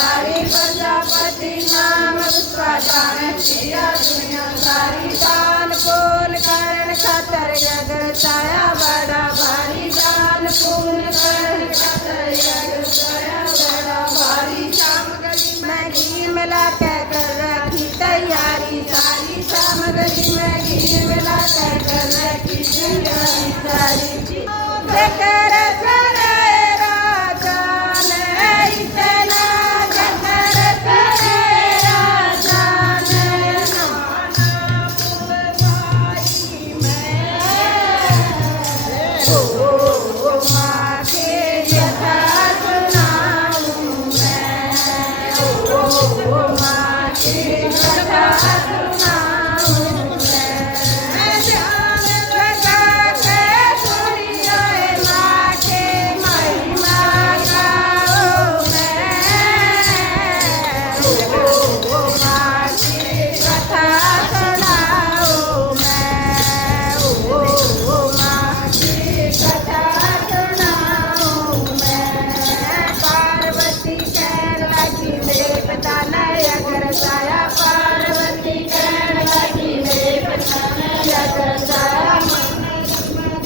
सारी प्रजापति नाम उसका जाने किया दुनिया सारी दान पुण्य करण खातर यज्ञ रचाया बड़ा भारी दान पुण्य करण खातर यज्ञ रचाया बड़ा भारी सामग्री में घी मिला के कर रखी तैयारी सारी सामग्री में घी मिला के कर रखी तैयारी सारी लेकर चले राजा ने इतना लेकर चले राजा ने नाना भाई में ओ माँ के कथा सुनाऊं मैं ओ माँ के कथा सुनाऊं मैं ध्यान लगा के सुनियो माँ के महिमा गाओ मैं ओ माँ की कथा सुनाओ मैं ओ माँ की कथा सुनाओ मैं पार्वती कहने लगी मेरे पिता ने यज्ञ रचाया पार्वती कहने लगी मेरे पिता ने यज्ञ रचाया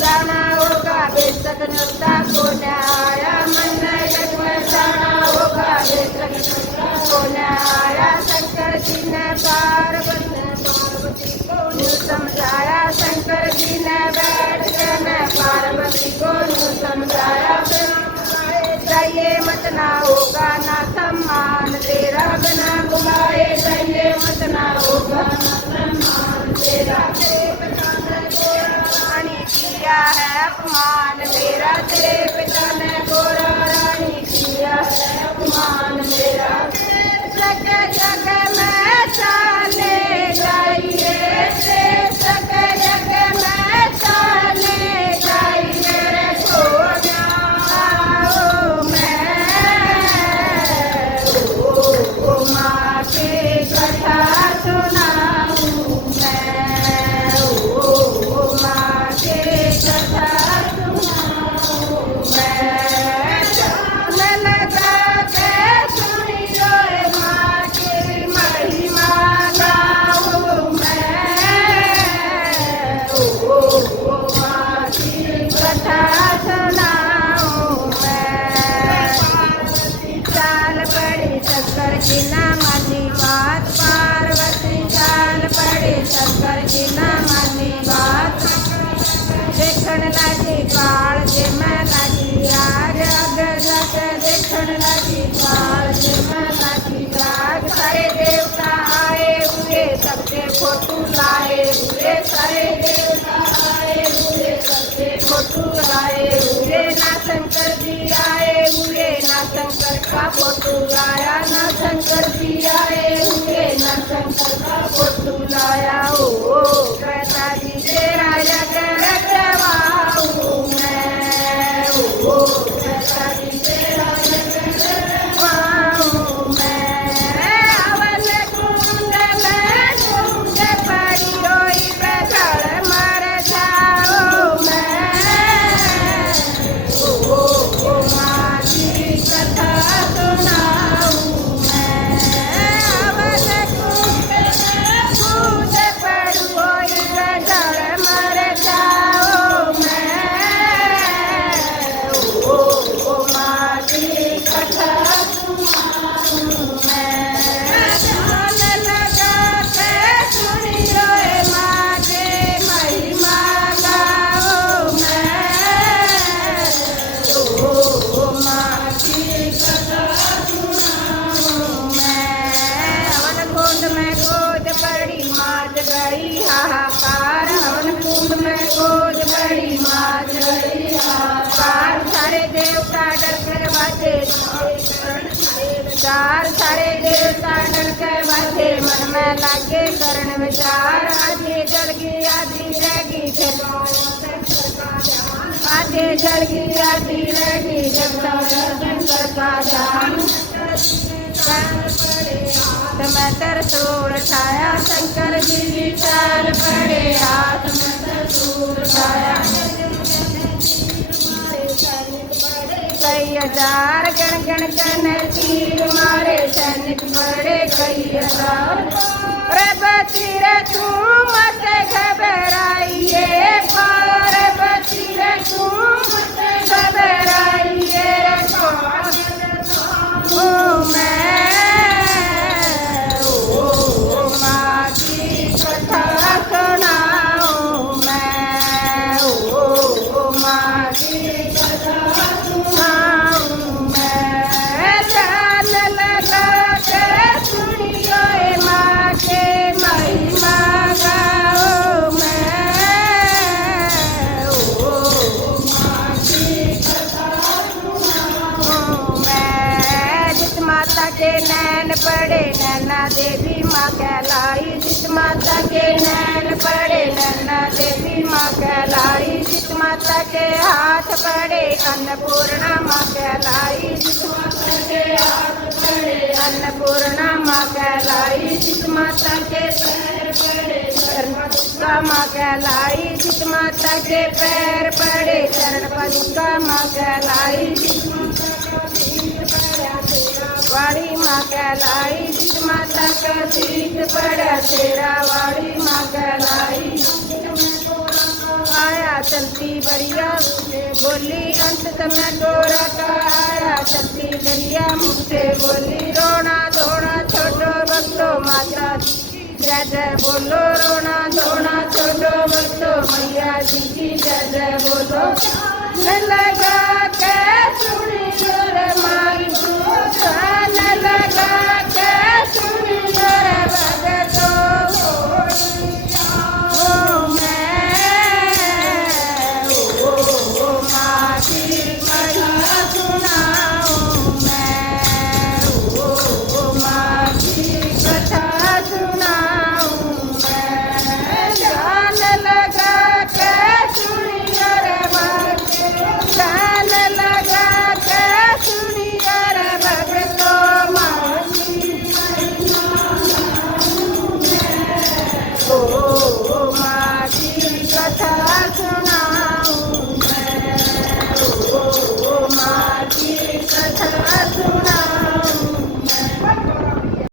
जाना होगा बेशक नृत्या को न्याया मन यज्ञ में जाना होगा बेशक नृत्या को न्याया शंकर जी ने पार्वती को न्यू समझाया शंकर जी ने बैठ कर ने पार्वती को न्यू समझाया चाहिए मत ना होगा ना सम्मान तेरा बिना बुलाए चाहिए मत ना होगा ना सम्मान तेरा रानी किया है अपमान मेरा तेरे पिता ने गोरा रानी किया है अपमान मेरा जगह जगह में चाले जाइए जगह जगह में चाले जाइए रे सोना आओ मैं ओ माँ के कथा सुनाऊं मैं ओ माँ के कथा सुनाऊं मैं जान लगा के सुनियो माँ की महिमा गाऊं मैं ओ माँ की कथा सुनाऊं मैं चाल पड़ी शंकर की ना मानी बात पार्वती चाल पड़ी शंकर की ना मानी बात देखने लगी काल जे मैं लगी आग अग जग देखने लगी काल जे मैं लगी आग सारे देवता आए हुए सबके फोटो लाए हुए सारे देवता आए हुए सबके फोटो लाए हुए ना शंकर जी आए हुए ना शंकर का फोटो लाया ना शंकर जी आए हुए ना शंकर का फोटो लाया ओ कहता जी तेरा यज्ञ रचवाऊं मैं ओ कहता जी तेरा यज्ञ रचवाऊं मैं अवल कुंड में कुंड पड़ी रोई पे जल मर जाओ मैं ओ माँ की कथा सुनाऊं मैं अवल कुंड में कुंड पड़ी रोई पे जल मर जाओ मैं ओ माँ की कथा सुनाऊं मैं ध्यान लगा के सुनियो माँ के महिमा गाओ मैं ओ माँ की कथा सुनाऊं मैं हवन कुंड में खोज पड़ी माज गई हाहाकार हवन कुंड में खोज पड़ी माज गई हाहाकार सारे देवता डर कर बाजे विचार सारे देवता डर कर बाजे मन में लागे करण विचार आधे जल गई आधी रहेगी फिर आधे जल गई आधी रहेगी जब शंकर का ध्यान मैं त्रिशूल उठाया शंकर जी की चाल पड़े हाथ में त्रिशूल उठाया कई हजार गण गण गण तीर मारे पड़े कई हजार रे बची रे तू मत घबराइए रे बची रे तू मत घबराइए ओ मैं ओ माँ की कथा सुनाऊं मैं ओ माँ की कथा सुनाऊं मैं ध्यान लगा के सुनियो माँ के महिमा गाओ मैं ओ माँ की कथा सुनाऊं मैं जिस माता के नैन पड़े नैना देवी माँ कहलाई जिस माता के नैन पड़े नैना देवी माँ कहलाई जिस माता के हाथ पड़े अन्नपूर्णा माँ कहलाई जिस माता के हाथ पड़े अन्नपूर्णा माँ कहलाई जिस माता के पैर पड़े चरण पदुका माँ कहलाई जिस माता के पैर पड़े चरण पदुका माँ कहलाई जिस माता का शीश पड़ा तेरा वाली माँ कहलाई जिस माता का शीश पड़ा तेरा वाली माँ कहलाई आया चलती बरिया बोली अंत समय गोरा का आया चलती बरिया मुझसे बोली रोना धोना छोटो भक्तो माता जय जय बोलो रोना धोना छोटो भक्तो मैया जी की जय जय बोलो